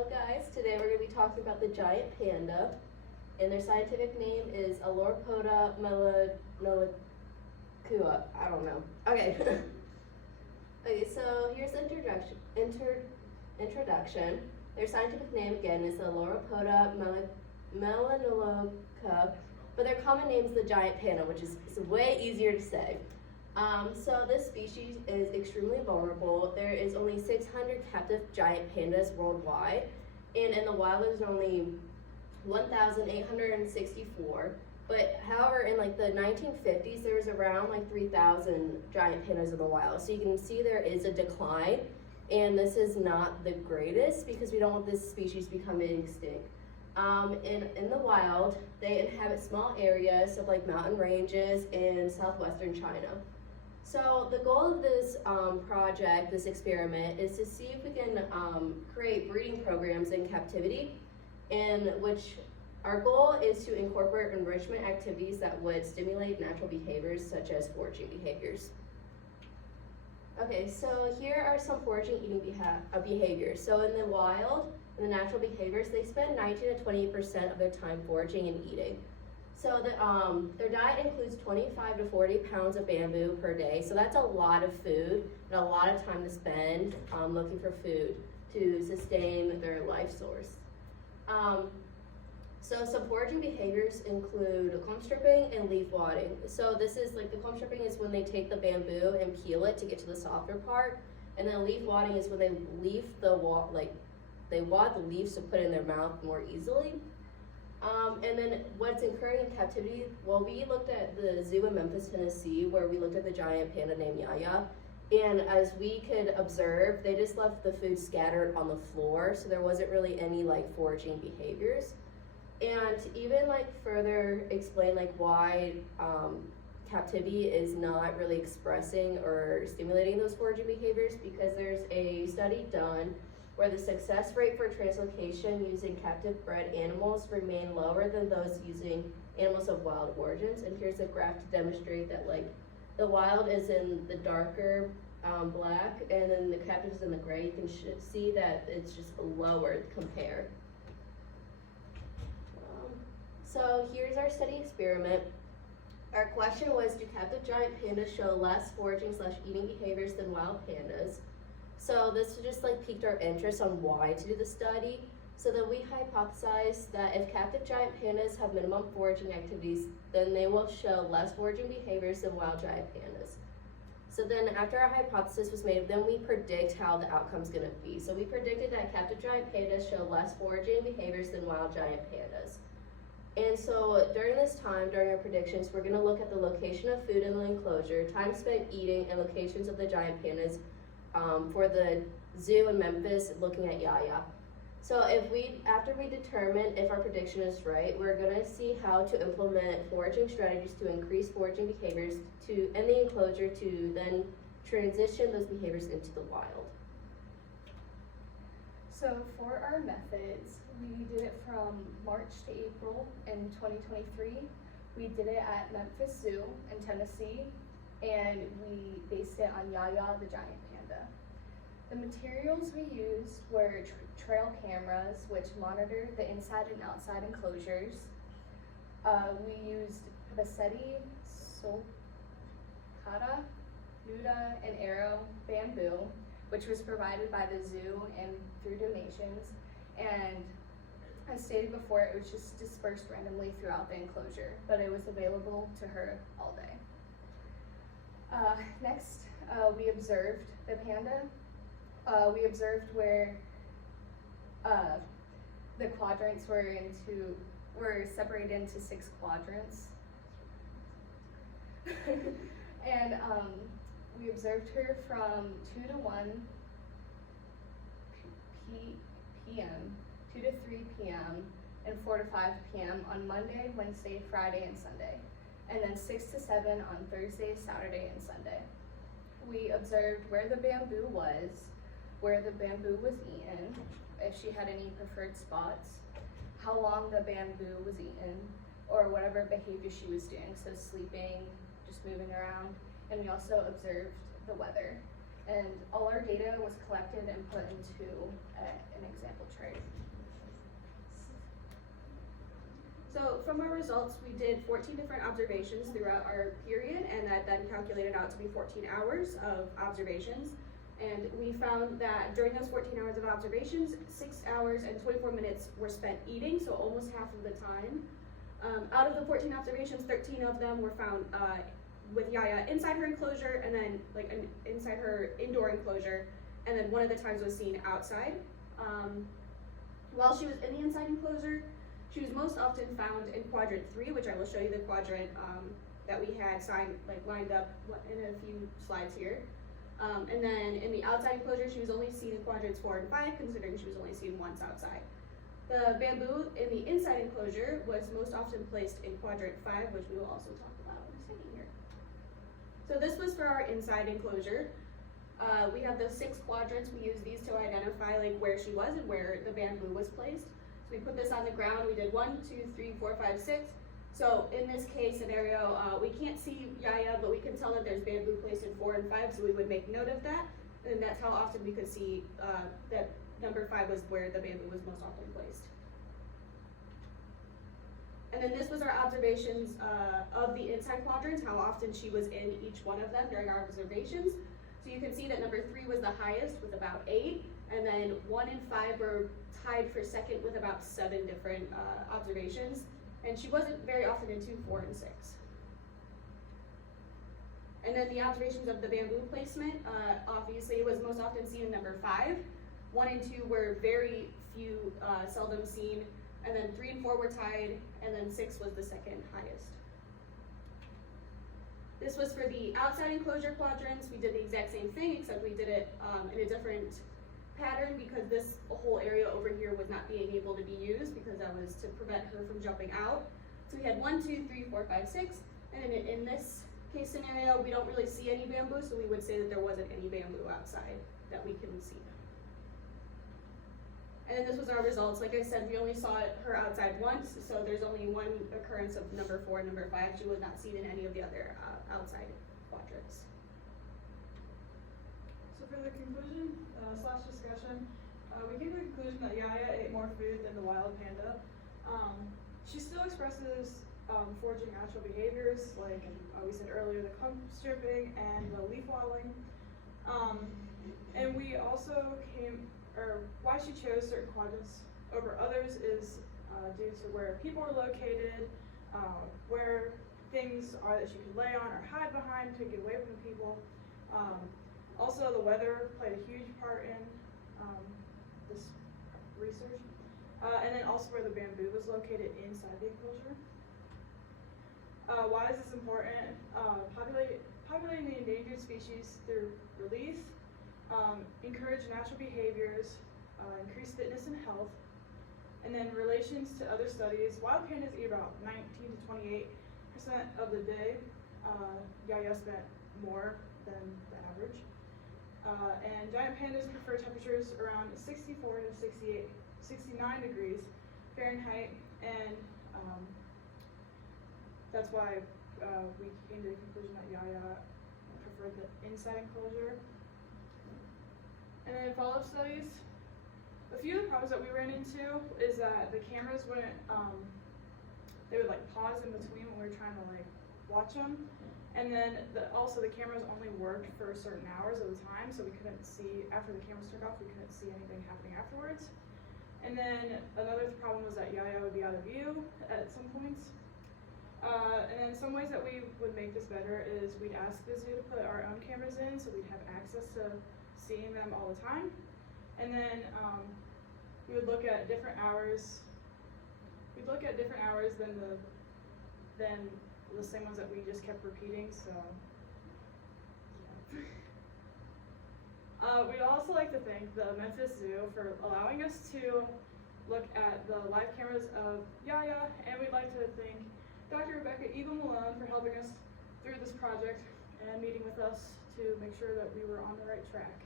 Hello guys, today we're going to be talking about the giant panda, and their scientific name is Alorpoda melanolacua. I don't know. Okay. Okay, so here's the introduction. Their scientific name again is Alorpoda melanolacua, but their common name is the giant panda, which is way easier to say. So this species is extremely vulnerable. There is only 600 captive giant pandas worldwide, and in the wild there's only 1,864. But however, in like the 1950s, there was around like 3,000 giant pandas in the wild. So you can see there is a decline, and this is not the greatest because we don't want this species becoming extinct. In the wild, they inhabit small areas of like mountain ranges in southwestern China. So the goal of this project, this experiment, is to see if we can create breeding programs in captivity, in which our goal is to incorporate enrichment activities that would stimulate natural behaviors such as foraging behaviors. Okay, so here are some foraging eating behaviors. So in the wild, in the natural behaviors, they spend 19 to 28% of their time foraging and eating. So their diet includes 25 to 40 pounds of bamboo per day. So that's a lot of food and a lot of time to spend looking for food to sustain their life source. So some foraging behaviors include clump stripping and leaf wadding. So this is like the clump stripping is when they take the bamboo and peel it to get to the softer part, and then leaf wadding is when they leaf they wad the leaves to put in their mouth more easily. And then what's occurring in captivity, well, we looked at the zoo in Memphis, Tennessee, where we looked at the giant panda named Yaya. And as we could observe, they just left the food scattered on the floor, so there wasn't really any like foraging behaviors. And to even like further explain like why captivity is not really expressing or stimulating those foraging behaviors, because there's a study done where the success rate for translocation using captive bred animals remain lower than those using animals of wild origins. And here's a graph to demonstrate that like the wild is in the darker black, and then the captive is in the gray. You can see that it's just lower compared. So here's our study experiment. Our question was, do captive giant pandas show less foraging/eating behaviors than wild pandas? So this just like piqued our interest on why to do the study. So then we hypothesized that if captive giant pandas have minimum foraging activities, then they will show less foraging behaviors than wild giant pandas. So then after our hypothesis was made, then we predict how the outcome's gonna be. So we predicted that captive giant pandas show less foraging behaviors than wild giant pandas. And so during this time, during our predictions, we're gonna look at the location of food in the enclosure, time spent eating, and locations of the giant pandas for the zoo in Memphis, looking at Yaya. So after we determine if our prediction is right, we're gonna see how to implement foraging strategies to increase foraging behaviors in the enclosure to then transition those behaviors into the wild. So for our methods, we did it from March to April in 2023. We did it at Memphis Zoo in Tennessee, and we based it on Yaya the giant panda. The materials we used were trail cameras, which monitor the inside and outside enclosures. We used Basetti, Sulcata, Nuda, and Arrow bamboo, which was provided by the zoo and through donations. And as stated before, it was just dispersed randomly throughout the enclosure, but it was available to her all day. Next, we observed the panda. We observed where the quadrants were separated into 6 quadrants. And we observed her from 2 to 1 p.m., 2 to 3 p.m., and 4 to 5 p.m. on Monday, Wednesday, Friday, and Sunday, and then 6 to 7 on Thursday, Saturday, and Sunday. We observed where the bamboo was, where the bamboo was eaten, if she had any preferred spots, how long the bamboo was eaten, or whatever behavior she was doing, so sleeping, just moving around. And we also observed the weather. and all our data was collected and put into an example tray. So from our results, we did 14 different observations throughout our period, and that then calculated out to be 14 hours of observations. And we found that during those 14 hours of observations, 6 hours and 24 minutes were spent eating, so almost half of the time. Out of the 14 observations, 13 of them were found with Yaya inside her enclosure, and then inside her indoor enclosure, and then one of the times was seen outside. While she was in the inside enclosure, she was most often found in quadrant 3, which I will show you the quadrant that we had lined up in a few slides here. And then in the outside enclosure, she was only seen in quadrants 4 and 5, considering she was only seen once outside. The bamboo in the inside enclosure was most often placed in quadrant 5, which we will also talk about in a second here. So this was for our inside enclosure. We have the 6 quadrants. We use these to identify where she was and where the bamboo was placed. So we put this on the ground. We did 1, 2, 3, 4, 5, 6. So in this case scenario, we can't see Yaya, but we can tell that there's bamboo placed in 4 and 5, so we would make note of that. And that's how often we could see that number 5 was where the bamboo was most often placed. And then this was our observations of the inside quadrants, how often she was in each one of them during our observations. So you can see that number 3 was the highest with about 8, and then 1 and 5 were tied for second with about 7 different observations. And she wasn't very often in 2, 4, and 6. And then the observations of the bamboo placement, obviously was most often seen in number 5. 1 and 2 were very few, seldom seen, and then 3 and 4 were tied, and then 6 was the second highest. This was for the outside enclosure quadrants. We did the exact same thing, except we did it in a different pattern because this whole area over here was not being able to be used because that was to prevent her from jumping out. So we had 1, 2, 3, 4, 5, 6, and then in this case scenario, we don't really see any bamboo, so we would say that there wasn't any bamboo outside that we can see. And then this was our results. Like I said, we only saw her outside once, so there's only 1 occurrence of number 4 and number 5. She was not seen in any of the other outside quadrants. So for the conclusion slash discussion, we came to the conclusion that Yaya ate more food than the wild panda. She still expresses foraging natural behaviors, like we said earlier, the clump stripping and the leaf waddling. And we also why she chose certain quadrants over others is due to where people are located, where things are that she could lay on or hide behind to get away from the people. Also, the weather played a huge part in this research. And then also where the bamboo was located inside the enclosure. Why is this important? Populating the endangered species through release, encourage natural behaviors, increase fitness and health, and then relations to other studies. Wild pandas eat about 19 to 28% of the day. Yaya spent more than the average. And giant pandas prefer temperatures around 64 to 69 degrees Fahrenheit, and that's why we came to the conclusion that Yaya preferred the inside enclosure. And then in follow-up studies, a few of the problems that we ran into is that the cameras wouldn't, they would pause in between when we were trying to watch them. And then also the cameras only worked for certain hours at a time, so we couldn't see, after the cameras turned off, we couldn't see anything happening afterwards. And then another problem was that Yaya would be out of view at some points. And then some ways that we would make this better is we'd ask the zoo to put our own cameras in so we'd have access to seeing them all the time. And then we would look at different hours. We'd look at different hours than the same ones that we just kept repeating, so yeah. We'd also like to thank the Memphis Zoo for allowing us to look at the live cameras of Yaya, and we'd like to thank Dr. Rebecca Eagle Malone for helping us through this project and meeting with us to make sure that we were on the right track.